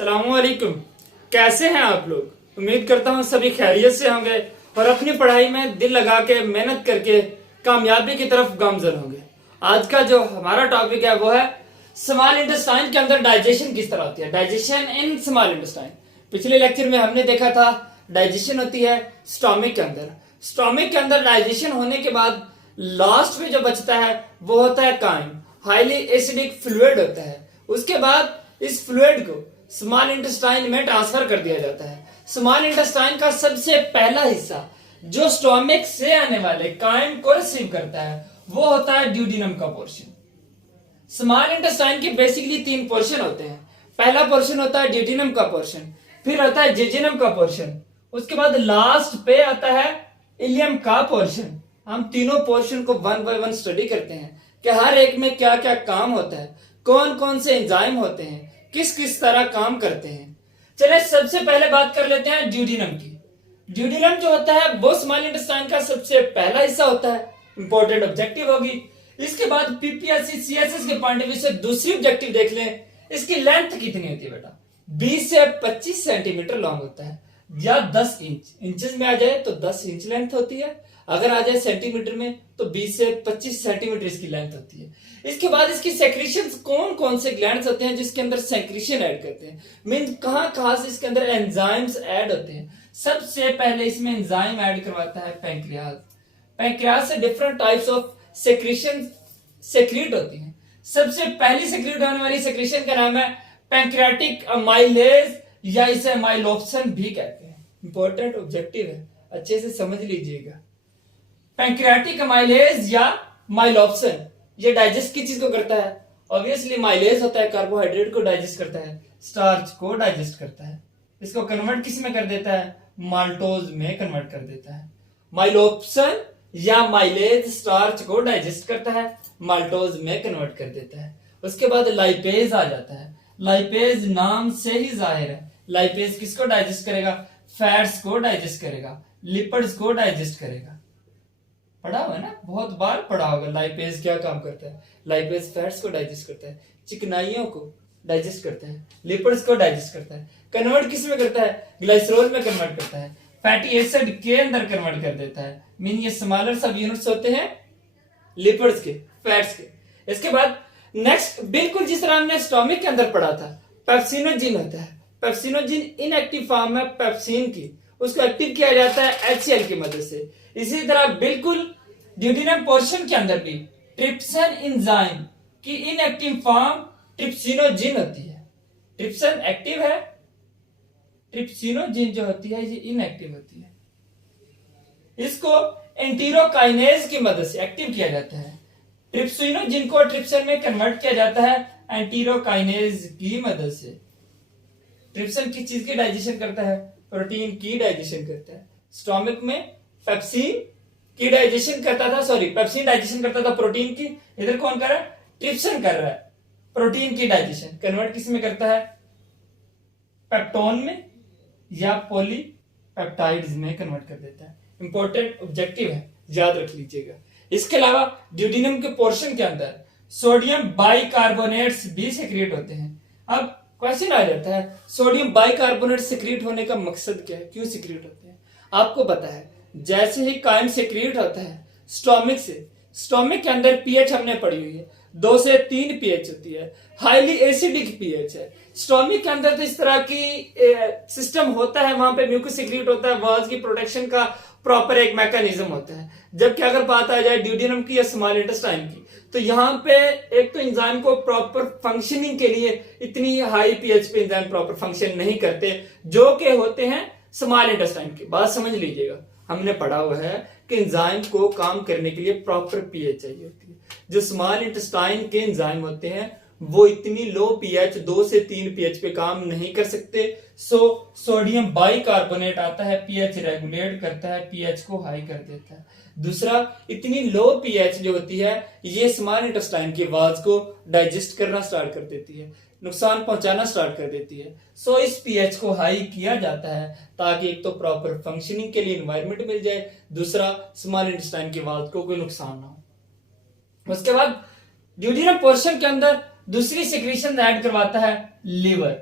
अस्सलामुअलैकुम। कैसे हैं आप लोग? उम्मीद करता हूँ सभी खैरियत से होंगे और अपनी पढ़ाई में दिल लगा के मेहनत करके कामयाबी की तरफ गामजन होंगे। आज का जो हमारा टॉपिक है वो है स्मॉल इंटेस्टाइन के अंदर डाइजेशन किस तरह होती है, डाइजेशन इन स्मॉल इंटेस्टाइन। पिछले लेक्चर में हमने देखा था डाइजेशन होती है स्टोमिक के अंदर। स्टोमिक के अंदर डाइजेशन होने के बाद लास्ट में जो बचता है वो होता है काइम, हाईली एसिडिक फ्लूइड होता है। उसके बाद इस फ्लूइड को स्मॉल इंटेस्टाइन में ट्रांसफर कर दिया जाता है। स्मॉल इंटेस्टाइन का सबसे पहला हिस्सा जो स्टोमिक से आने वाले काइम को रिसीव करता है वो होता है ड्यूडिनम का पोर्शन। स्मॉल इंटेस्टाइन के बेसिकली 3 पोर्शन होते हैं। पहला पोर्शन होता है ड्यूडिनम का पोर्शन, फिर आता है जेजिनम का पोर्शन, उसके बाद लास्ट पे आता है इलियम का पोर्शन। हम तीनों पोर्शन को 1 बाय 1 स्टडी करते हैं कि हर एक में क्या क्या काम होता है, कौन कौन से एंजाइम होते हैं, किस किस तरह काम करते हैं। चलिए सबसे पहले बात कर लेते हैं ड्यूडिनम की। ड्यूडिनम जो होता है वो स्मॉल इंटेस्टाइन का सबसे पहला हिस्सा होता है, इंपॉर्टेंट ऑब्जेक्टिव होगी। इसके बाद पीपीएससी सीएसएस के पॉइंट ऑफ व्यू से दूसरी ऑब्जेक्टिव देख लें, इसकी लेंथ कितनी होती है बेटा? 20 से 25 सेंटीमीटर लॉन्ग होता है या 10 इंच। इंचेस में आ जाए तो 10 इंच लेंथ होती है, अगर आ जाए सेंटीमीटर में तो 20 से 25 सेंटीमीटर इसकी लेंथ होती है। इसके बाद इसकी सेक्रीशंस कौन कौन से ग्लैंड्स होते हैं जिसके अंदर सेक्रीशन ऐड करते हैं, मीन कहां से इसके अंदर एंजाइम्स ऐड होते हैं। सबसे पहले इसमें एंजाइम ऐड करवाता है पैंक्रियाज। पैंक्रियाज से different types of secretion secrete होती हैं। सबसे पहली सेक्रीट होने वाली सेक्रीशन का नाम है पैंक्रियाटिक अमाइलेज या इसे अमाइलोप्सिन भी कहते हैं। इंपॉर्टेंट ऑब्जेक्टिव है, अच्छे से समझ लीजिएगा। पैंक्रियाटिक अमाइलेज या माइलोप्सिन ये डाइजेस्ट की चीज को करता है? ऑब्वियसली माइलेज होता है कार्बोहाइड्रेट को डाइजेस्ट करता है, स्टार्च को डाइजेस्ट करता है। इसको कन्वर्ट किस में कर देता है? माल्टोज में कन्वर्ट कर देता है। माइलोप्सिन या माइलेज स्टार्च को डाइजेस्ट करता है, माल्टोज में कन्वर्ट कर देता है। उसके बाद लाइपेज आ जाता है। लाइपेज नाम से ही जाहिर है, लाइपेज किसको डाइजेस्ट करेगा? फैट्स को डाइजेस्ट करेगा, लिपिड्स को डाइजेस्ट करेगा। पढ़ा हुआ है ना, बहुत बार पढ़ा होगा लाइपेज क्या काम करता है। लाइपेज फैट्स को डाइजेस्ट करता है, चिकनाइयों को डाइजेस्ट करता है, लिपिड्स को डाइजेस्ट करता है। कन्वर्ट किस में करता है? ग्लाइसरोल में कन्वर्ट करता है, फैटी एसिड के अंदर कन्वर्ट कर देता है। मीन ये स्मॉलर सब यूनिट्स होते हैं लिपिड्स के, फैट्स के। इसके बाद नेक्स्ट बिल्कुल जिस तरह हमने स्टोमिक के अंदर पढ़ा था, पेप्सिनोजिन होता है। पेप्सिनोजिन इनएक्टिव फॉर्म है पेप्सिन की, उसको एक्टिव किया जाता है HCl की मदद से। इसी तरह बिल्कुल ड्यूडिनम पोर्शन के अंदर भी ट्रिप्सिन एंजाइम की इनएक्टिव फॉर्म ट्रिप्सिनोजिन होती है। ट्रिप्सिन एक्टिव है, ट्रिप्सिनोजिन जो होती है ये इनएक्टिव होती है। इसको एंटीरोकाइनेज की मदद से एक्टिव किया जाता है। ट्रिप्सिनोजिन को ट्रिप्सिन में कन्वर्ट किया जाता है एंटीरोकाइनेज की मदद से। ट्रिप्सिन किस चीज की डाइजेशन करता है? प्रोटीन की डाइजेशन करता है। स्टोमिक में पेप्सिन की डाइजेशन करता था, पेप्सिन डाइजेशन करता था प्रोटीन की, इधर कौन कर रहा है? ट्रिप्सिन कर रहा है प्रोटीन की डाइजेशन। कन्वर्ट किस में करता है? पेप्टोन में या पॉलीपेप्टाइड्स में कन्वर्ट कर देता है। इंपॉर्टेंट ऑब्जेक्टिव है, याद रख लीजिएगा। इसके अलावा ड्यूडिनम के पोर्शन के अंदर सोडियम बाइकार्बोनेट्स भी सेक्रेट होते हैं। अब क्वेश्चन आ जाता है, सोडियम बाइकार्बोनेट सेक्रेट होने का मकसद क्या है, क्यों सेक्रेट होते हैं? आपको पता है जैसे ही काइम सेक्रेट होता है स्टोमिक से, स्टोमिक के अंदर पीएच हमने पढ़ी हुई है 2 से 3 पीएच होती है, हाईली एसिडिक पीएच है। स्टोमिक के अंदर तो इस तरह की सिस्टम होता है, वहां पे म्यूकस सीक्रेट होता है, वॉल्स की प्रोटेक्शन का प्रॉपर एक मैकेनिज्म होता है। जबकि अगर बात आ जाए ड्यूडिनम की या स्मॉल इंटेस्टाइन की, तो यहाँ पे एक तो एंजाइम को प्रॉपर फंक्शनिंग के लिए इतनी हाई पीएच पे एंजाइम प्रॉपर फंक्शन नहीं करते जो कि होते हैं स्मॉल इंटेस्टाइन की। बात समझ लीजिएगा, हमने पढ़ा हुआ है कि एंजाइम को काम करने के लिए प्रॉपर पीएच चाहिए होती है। जो स्मॉल इंटेस्टाइन के एंजाइम होते हैं वो इतनी लो पीएच 2 से 3 पीएच पे काम नहीं कर सकते। सोडियम बाइकार्बोनेट आता है, पीएच रेगुलेट करता है, पीएच को हाई कर देता है। दूसरा, इतनी लो पीएच जो होती है ये स्मॉल इंटेस्टाइन की वाल्स को डाइजेस्ट करना स्टार्ट कर देती है, नुकसान पहुंचाना स्टार्ट कर देती है। इस पीएच को हाई किया जाता है ताकि एक तो प्रॉपर फंक्शनिंग के लिए एनवायरनमेंट मिल जाए, दूसरा स्मॉल इंटेस्टाइन की वाल्स को कोई नुकसान ना हो। उसके बाद ड्यूडिनम पोर्शन के अंदर दूसरी सिक्रीशन ऐड करवाता है लीवर।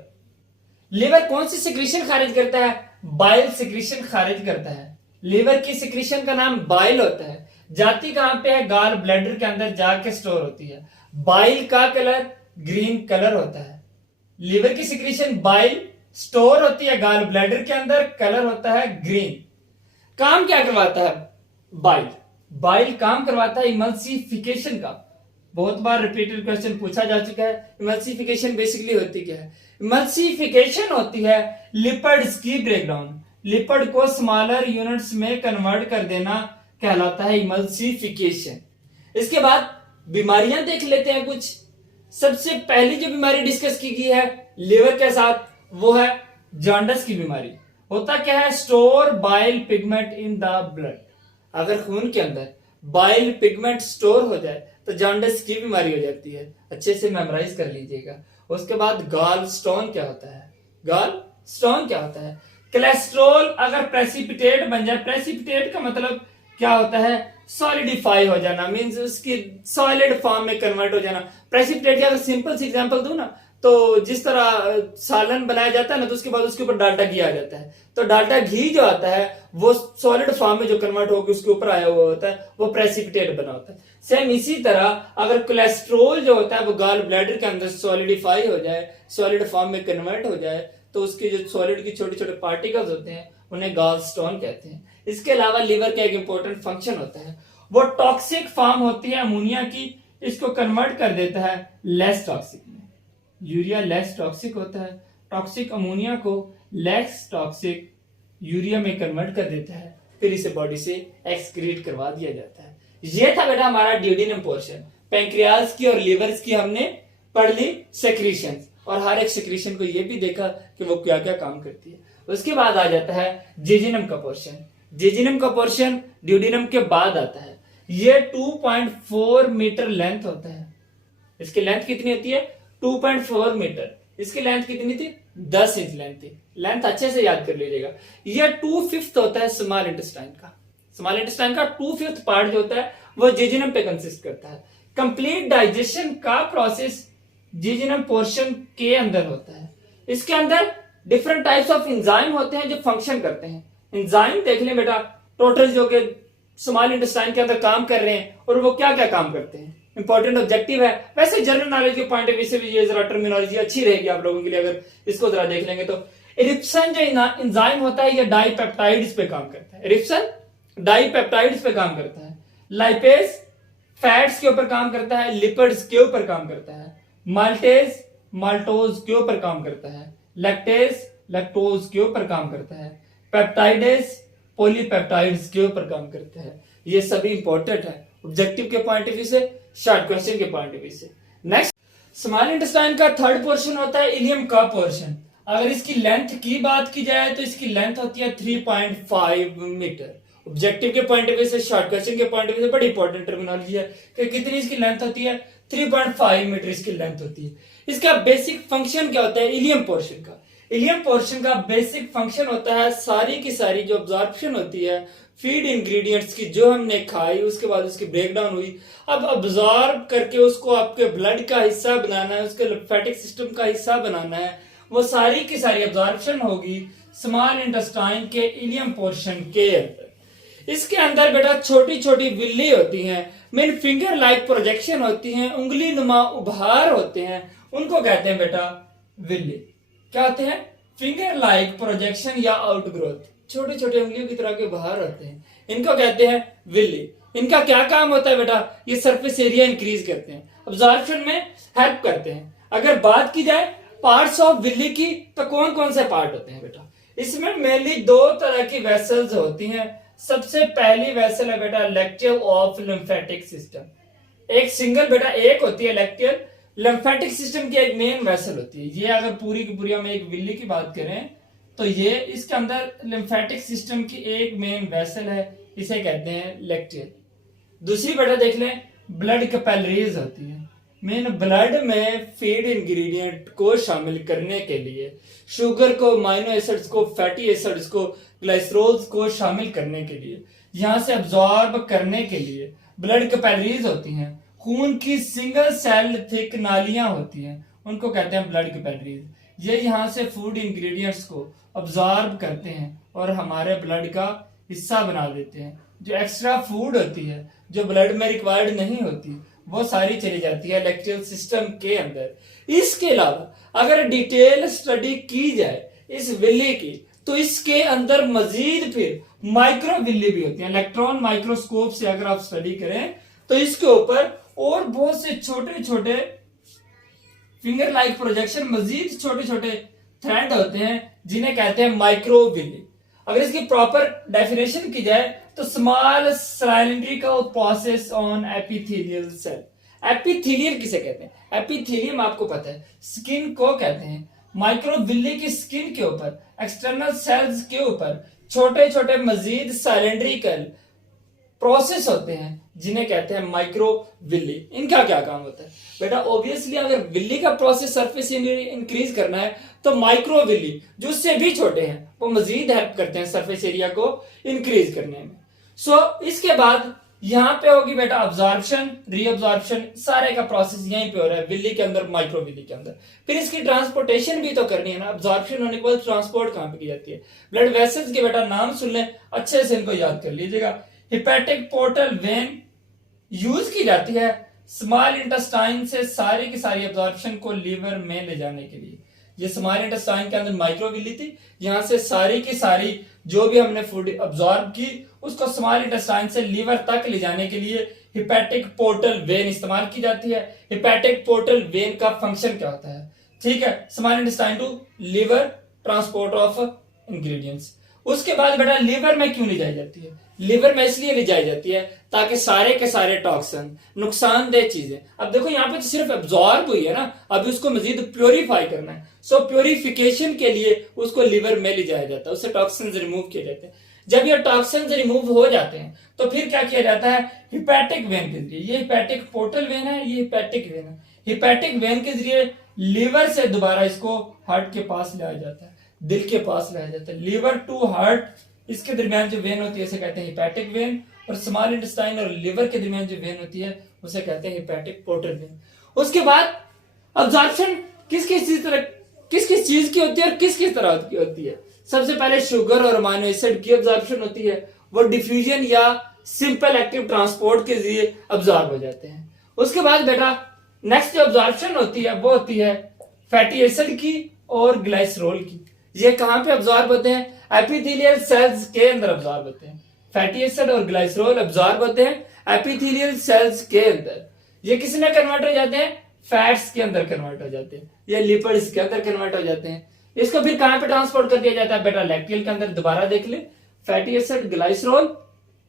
लीवर कौन सी सिक्रीशन खारिज करता है? बाइल सिक्रीशन खारिज करता है। लीवर की सिक्रीशन का नाम बाइल होता है। जाती कहां पे है? गाल ब्लैडर के अंदर जाके स्टोर होती है। बाइल का कलर ग्रीन कलर होता है। लीवर की सिक्रीशन बाइल स्टोर होती है गाल ब्लैडर के अंदर, कलर होता है ग्रीन। काम क्या करवाता है? बाइल। बाइल काम करवाता है इमल्सिफिकेशन का। बहुत बार रिपीटेड क्वेश्चन पूछा जा चुका है। इमल्सिफिकेशन बेसिकली होती क्या है? इमल्सिफिकेशन होती है लिपिड्स की ब्रेकडाउन। लिपिड को स्मॉलर यूनिट्स में कन्वर्ट कर देना कहलाता है इमल्सिफिकेशन। इसके बाद बीमारियां देख लेते हैं कुछ। सबसे पहली जो बीमारी डिस्कस की गई है लिवर के साथ, वो है जॉन्डिस की बीमारी। होता क्या है? Store bile pigment in the blood. अगर खून के अंदर बाइल पिगमेंट स्टोर हो जाए तो जॉन्डिस की बीमारी हो जाती है। अच्छे से मेमोराइज कर लीजिएगा। उसके बाद गॉल स्टोन क्या होता है? गॉल स्टोन क्या होता है? कोलेस्ट्रॉल अगर प्रेसिपिटेट बन जाए, प्रेसिपिटेट का मतलब क्या होता है? सॉलिडिफाई हो जाना, मींस उसकी सॉलिड फॉर्म में कन्वर्ट हो जाना। प्रेसिपिटेट की अगर सिंपल सी एग्जांपल दूं ना, तो जिस तरह सालन बनाया जाता है ना, तो उसके बाद उसके ऊपर डालडा घी आ जाता है। तो डालडा घी जो आता है वो सॉलिड फॉर्म में जो कन्वर्ट होकर उसके ऊपर आया हुआ होता है, वो प्रेसिपिटेट बना होता है। सेम इसी तरह अगर कोलेस्ट्रोल जो होता है वो गॉल ब्लैडर के अंदर सॉलिडिफाई हो जाए, सॉलिड फॉर्म में कन्वर्ट हो जाए, तो उसके जो सॉलिड की छोटे छोटे पार्टिकल्स होते हैं उन्हें गॉल स्टोन कहते हैं। इसके अलावा लीवर का एक इंपॉर्टेंट फंक्शन होता है, वो टॉक्सिक फॉर्म होती है अमोनिया की, इसको कन्वर्ट कर देता है लेस टॉक्सिक में। यूरिया लेस टॉक्सिक होता है, टॉक्सिक अमोनिया को लेस टॉक्सिक यूरिया में कन्वर्ट कर देता है, फिर इसे बॉडी से एक्सक्रीट करवा दिया जाता है। ये था बेटा हमारा ड्यूडेनम पोर्शन। पैंक्रियाज की और लीवर्स की हमने पढ़ ली सेक्रीशंस, और हर एक सेक्रीशन को ये भी देखा कि वो क्या क्या काम करती है। उसके बाद आ जाता है जेजिनम का पोर्शन। जेजिनम का पोर्शन ड्यूडेनम के बाद आता है। ये 2.4 मीटर लेंथ होता है। इसकी लेंथ कितनी होती है? 2.4 मीटर। इसकी लेंथ कितनी थी? 10 इंच लेंथ थी। लेंथ अच्छे से याद कर लीजिएगा। ये 2/5 होता है स्मॉल इंटेस्टाइन का। स्मॉल इंटेस्टाइन का 2/5 पार्ट जो होता है वो जेजिनम पे कंसिस्ट करता है। कंप्लीट डाइजेशन का प्रोसेस जेजिनम पोर्शन के अंदर होता है। इसके अंदर डिफरेंट टाइप्स ऑफ एंजाइम होते हैं जो फंक्शन करते हैं। एंजाइम देख लें बेटा, टोटल जो कि स्मॉल इंटेस्टाइन के अंदर काम कर रहे हैं, और वो क्या क्या काम करते हैं, इंपॉर्टेंट ऑब्जेक्टिव है। वैसे जनरल नॉलेज के पॉइंट ऑफ व्यू से भी ये जरा टर्मिनोलॉजी अच्छी रहेगी आप लोगों के लिए अगर इसको जरा देख लेंगे तो। इरिप्सन जो एंजाइम होता है ये डाइपेप्टाइड्स पे काम करता है। इरिप्सन डाइपेप्टाइड्स पे काम करता है। लाइपेज फैट्स के ऊपर काम करता है, लिपिड्स के ऊपर काम करता है। माल्टेज माल्टोज के ऊपर काम करता है। लैक्टेज लैक्टोज के ऊपर काम करता है। पेप्टाइडेज पॉलीपेप्टाइड्स के ऊपर काम करता है। ये सभी इंपॉर्टेंट है ऑब्जेक्टिव के पॉइंट ऑफ व्यू से, शॉर्ट क्वेश्चन के पॉइंट ऑफ व्यू से। नेक्स्ट, स्मॉल इंटेस्टाइन का थर्ड पोर्शन होता है इलियम का पोर्शन। अगर इसकी लेंथ की बात की जाए तो इसकी लेंथ होती है 3.5 मीटर। ऑब्जेक्टिव के पॉइंट ऑफ व्यू से, शॉर्ट क्वेश्चन के पॉइंट ऑफ व्यू से बड़ी इंपॉर्टेंट टर्मिनोलॉजी है कि कितनी इसकी लेंथ होती है? 3.5 मीटर इसकी लेंथ होती है। इसका बेसिक फंक्शन क्या होता है? इलियम पोर्शन का, इलियम पोर्शन का बेसिक फंक्शन होता है सारी की सारी जो अब्जॉर्प्शन होती है फीड इंग्रेडिएंट्स की, जो हमने खाई उसके बाद उसकी ब्रेकडाउन हुई, अब अब्जॉर्ब करके उसको आपके ब्लड का हिस्सा बनाना है, उसके लिम्फेटिक सिस्टम का हिस्सा बनाना है, वो सारी की सारी अब्जॉर्प्शन होगी स्मॉल इंटेस्टाइन के इलियम पोर्शन के अंदर। इसके अंदर बेटा छोटी छोटी विल्ली होती हैं, मीन फिंगर लाइक प्रोजेक्शन होती हैं, उंगली नुमा उभार होते हैं, उनको कहते हैं बेटा विल्ली। क्या होते हैं? फिंगर लाइक प्रोजेक्शन या आउटग्रोथ, छोटे छोटे उंगलियों की तरह के उभार होते हैं, इनको कहते हैं विल्ली। इनका क्या काम होता है बेटा? ये सरफेस एरिया इंक्रीज करते हैं, अब्जॉर्प्शन में हेल्प करते हैं। अगर बात की जाए पार्ट्स ऑफ विल्ली की तो कौन कौन से पार्ट होते हैं बेटा? इसमें मेनली दो तरह की वेसल्स होती हैं। सबसे पहली वेसल है बेटा लेक्टियल ऑफ लिम्फेटिक सिस्टम। एक सिंगल बेटा एक होती है लेक्टियल, लिम्फेटिक सिस्टम की एक मेन वेसल होती है। ये अगर पूरी की पूरी हम एक विल्ली की बात करें तो ये इसके अंदर लिम्फेटिक सिस्टम की एक मेन वेसल है, इसे कहते हैं लेक्टियल। दूसरी बेटा देख लें ब्लड कैपिलरीज होती है, मेन ब्लड में फीड इंग्रेडिएंट को शामिल करने के लिए, शुगर को, अमाइनो एसिड्स को, फैटी एसिड्स को, ग्लाइसरोल्स को शामिल करने के लिए, यहां से अब्सॉर्ब करने के लिए ब्लड कैपिलरीज होती हैं। खून की सिंगल सेल थिक नालियां होती हैं, उनको कहते हैं ब्लड कैपिलरीज। ये यहाँ से फूड इंग्रेडिएंट्स को अब्जॉर्ब करते हैं और हमारे ब्लड का हिस्सा बना देते हैं। जो एक्स्ट्रा फूड होती है जो ब्लड में रिक्वायर्ड नहीं होती वो सारी चली जाती है लैक्टियल सिस्टम के अंदर। इसके अलावा अगर डिटेल स्टडी की जाए इस विल्ली की तो इसके अंदर मजीद फिर माइक्रो विल्ली भी होती है। इलेक्ट्रॉन माइक्रोस्कोप से अगर आप स्टडी करें तो इसके ऊपर और बहुत से छोटे छोटे फिंगर लाइक प्रोजेक्शन मजीद छोटे छोटे थ्रेड होते हैं जिन्हें कहते हैं माइक्रो विल्ली। अगर इसकी प्रॉपर डेफिनेशन की जाए तो small cylindrical process on epithelial cell. Epithelial किसे कहते हैं? एपिथेलियम आपको पता है स्किन को कहते हैं। माइक्रोविल्ली की स्किन के ऊपर एक्सटर्नल सेल्स के ऊपर छोटे छोटे मजीद सिलिंड्रिकल प्रोसेस होते हैं जिन्हें कहते हैं माइक्रोविल्ली। इनका क्या काम होता है बेटा? ऑब्वियसली अगर विल्ली का प्रोसेस सरफेस इंक्रीज करना है तो माइक्रोविल्ली जो उससे भी छोटे हैं वो मजीद हेल्प करते हैं सरफेस एरिया को इंक्रीज करने में। इसके बाद यहाँ पे होगी बेटा अब्जॉर्प्शन, रीअब्जॉर्प्शन, सारे का प्रोसेस यहीं पे हो रहा है विल्ली के अंदर, माइक्रोविल्ली के अंदर। फिर इसकी ट्रांसपोर्टेशन भी तो करनी है ना। अब्जॉर्प्शन होने के बाद ट्रांसपोर्ट कहाँ पे की जाती है? ब्लड वेसल्स के बेटा नाम सुन लें, अच्छे से इनको याद कर लीजिएगा। हिपैटिक पोर्टल वेन यूज की जाती है स्मॉल इंटेस्टाइन से सारी की सारी अब्जॉर्प्शन को लीवर में ले जाने के लिए। ये स्मॉल इंटेस्टाइन के अंदर माइक्रोविल्ली थी, यहाँ से सारी की सारी जो भी हमने फूड अब्जॉर्ब की उसको स्मॉल इंटेस्टाइन से लीवर तक ले जाने के लिए हिपैटिक पोर्टल वेन इस्तेमाल की जाती है। हिपैटिक पोर्टल वेन का फंक्शन क्या होता है? ठीक है, small intestine to liver, transport of ingredients. उसके बाद बेटा लीवर में क्यों ले जाई जाती है? लिवर में इसलिए ले जाई जाती है ताकि सारे के सारे टॉक्सिन, नुकसानदेह चीजें, अब देखो यहाँ पे तो सिर्फ एब्जॉर्ब हुई है ना, अभी उसको मजीद प्योरीफाई करना है। सो प्योरिफिकेशन के लिए उसको लिवर में ले जाया जाता है, उससे टॉक्सिन रिमूव किए जाते हैं। जब ये टॉक्सिन रिमूव हो जाते हैं तो फिर क्या किया जाता है? हिपैटिक वेन के जरिए, ये हिपैटिक पोर्टल वेन है, ये हिपैटिक वेन है, हिपैटिक वेन के जरिए लीवर से दोबारा इसको हार्ट के पास लाया जाता है, दिल के पास लाया जाता है। लीवर टू हार्ट इसके दरमियान जो वेन होती है उसे कहते हैं हिपैटिक वेन, और स्मॉल इंटेस्टाइन और लिवर के दरमियान जो वेन होती है उसे कहते हैं हिपैटिक पोर्टल वेन। उसके बाद अब्जॉर्प्शन किस किस चीज की होती है और किस किस तरह की होती है? सबसे पहले शुगर और अमीनो एसिड की अब्जॉर्प्शन होती है, वो डिफ्यूजन या सिंपल एक्टिव ट्रांसपोर्ट के जरिए अब्जॉर्ब हो जाते हैं। उसके बाद बेटा नेक्स्ट जो अब्जॉर्प्शन होती है वो होती है फैटी एसिड की और ग्लाइसरोल की। ये कहां पे अब्जॉर्ब होते हैं? एपिथेलियल सेल्स के अंदर अब्जॉर्ब होते हैं। फैटी एसिड और ग्लाइसरोल अब्जॉर्ब होते हैं एपिथेलियल सेल्स के अंदर। ये किस में कन्वर्ट हो जाते हैं? फैट्स के अंदर कन्वर्ट हो जाते हैं, ये लिपिड्स के अंदर कन्वर्ट हो जाते हैं। इसको फिर कहां पे ट्रांसपोर्ट कर दिया जाता है बेटा? लैक्टियल के अंदर। दोबारा देख ले, फैटी एसिड ग्लाइसरोल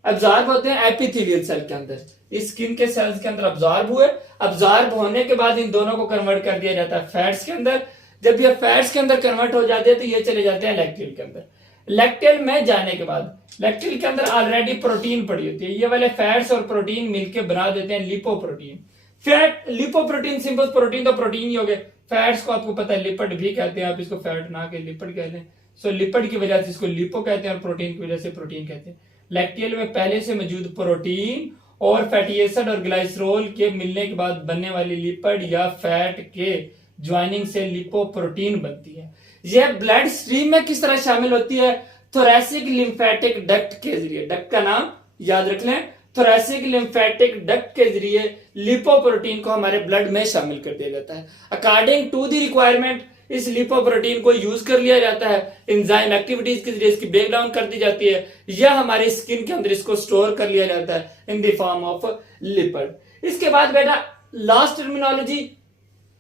अब्जॉर्ब होते हैं एपिथेलियल सेल के अंदर, इस स्किन के सेल्स के अंदर अब्जॉर्ब हुए। अब्जॉर्ब होने के बाद इन दोनों को कन्वर्ट कर दिया जाता है फैट्स के अंदर। जब ये फैट्स के अंदर कन्वर्ट हो जाते हैं तो ये चले जाते हैं लैक्टियल के अंदर। लैक्टियल में जाने के बाद लैक्टियल के अंदर ऑलरेडी प्रोटीन पड़ी होती है, ये वाले फैट्स और प्रोटीन मिलकर बना देते हैं lipoprotein. Fat, lipoprotein, simple protein तो प्रोटीन ही हो गए, फैट्स को आपको पता है लिपिड भी कहते हैं, आप इसको फैट ना के लिपिड कहते हैं। सो लिपिड की वजह से इसको लिपो कहते हैं और प्रोटीन की वजह से प्रोटीन कहते हैं। लैक्टियल में पहले से मौजूद प्रोटीन और फैटी एसिड और ग्लाइसरोल के मिलने के बाद बनने वाली लिपिड या फैट के ज्वाइनिंग से लिपोप्रोटीन बनती है। यह ब्लड स्ट्रीम में किस तरह शामिल होती है? थोरैसिक लिम्फेटिक डक्ट के जरिए। डक्ट का नाम याद रख लें, थोरैसिक लिम्फेटिक डक्ट के जरिए लिपोप्रोटीन को हमारे ब्लड में शामिल कर दिया जाता है। अकॉर्डिंग टू द रिक्वायरमेंट इस लिपोप्रोटीन को यूज कर लिया जाता है, एंजाइम एक्टिविटीज के जरिए इसकी ब्रेक डाउन कर दी जाती है, या हमारी स्किन के अंदर इसको स्टोर कर लिया जाता है in the form of lipid. इसके बाद बेटा लास्ट टर्मिनोलॉजी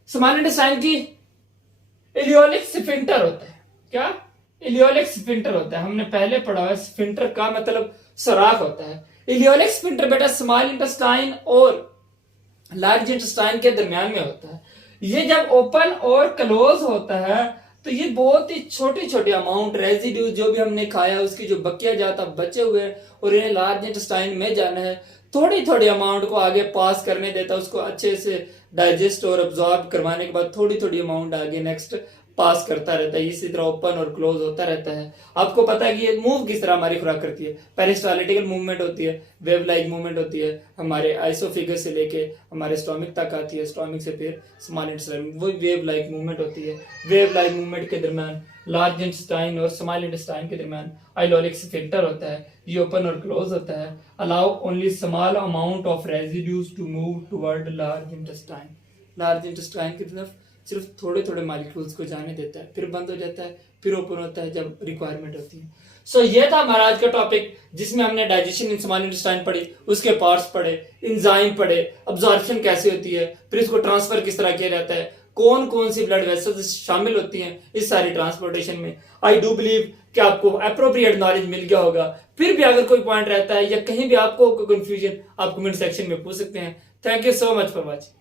स्मॉल इंटेस्टाइन की इलियोलिक स्फिंक्टर होता है। क्या? इलियोलिक स्फिंक्टर होता है, हमने पहले पढ़ा है। स्फिंक्टर का मतलब सुराख होता है। इलियोलिक स्फिंक्टर बेटा स्मॉल इंटेस्टाइन और लार्ज इंटेस्टाइन के दरमियान में होता है। ये जब ओपन और क्लोज होता है तो ये बहुत ही छोटे छोटे अमाउंट रेजिड्यू जो भी हमने खाया उसकी जो बकिया जाता बचे हुए हैं और इन्हें लार्ज इंटेस्टाइन में जाना है, थोड़ी थोड़ी अमाउंट को आगे पास करने देता है, उसको अच्छे से डाइजेस्ट और अब्जॉर्ब करवाने के बाद थोड़ी थोड़ी अमाउंट आगे नेक्स्ट पास करता रहता है, इसी तरह ओपन और क्लोज होता रहता है। आपको पता है कि ये मूव किस तरह हमारी खुराक करती है। पेरिस्टालिटिकल मूवमेंट होती है, वेव लाइक मूवमेंट होती है, हमारे आइसोफिगस से लेके हमारे स्टोमिक तक आती है, स्टोमिक से फिर स्मॉल इंटेस्टाइन, वो वेव लाइक मूवमेंट होती है। वेव लाइक मूवमेंट के दरमियान लार्ज इंटेस्टाइन और स्मॉल इंटेस्टाइन के दरमियान आइलोलिक स्फिंक्टर होता है, ये ओपन और क्लोज होता है। Allow only small amount of residues to move toward large intestine, large intestine की तरफ सिर्फ थोड़े थोड़े मॉलिक्यूल्स को जाने देता है, फिर बंद हो जाता है, फिर ओपन होता है जब रिक्वायरमेंट होती है। सो ये था हमारा आज का टॉपिक, जिसमें हमने डाइजेशन इन स्मॉल इंटेस्टाइन पढ़ी, उसके पार्ट्स पढ़े, एंजाइम पढ़े, अब्जॉर्प्शन कैसे होती है, फिर इसको ट्रांसफर किस तरह किया जाता है, कौन कौन सी ब्लड वेसल्स शामिल होती हैं इस सारी ट्रांसपोर्टेशन में। आई डू बिलीव कि आपको अप्रोप्रिएट नॉलेज मिल गया होगा। फिर भी अगर कोई पॉइंट रहता है या कहीं भी आपको कोई कंफ्यूजन, आप कमेंट सेक्शन में पूछ सकते हैं। Thank you so much for watching.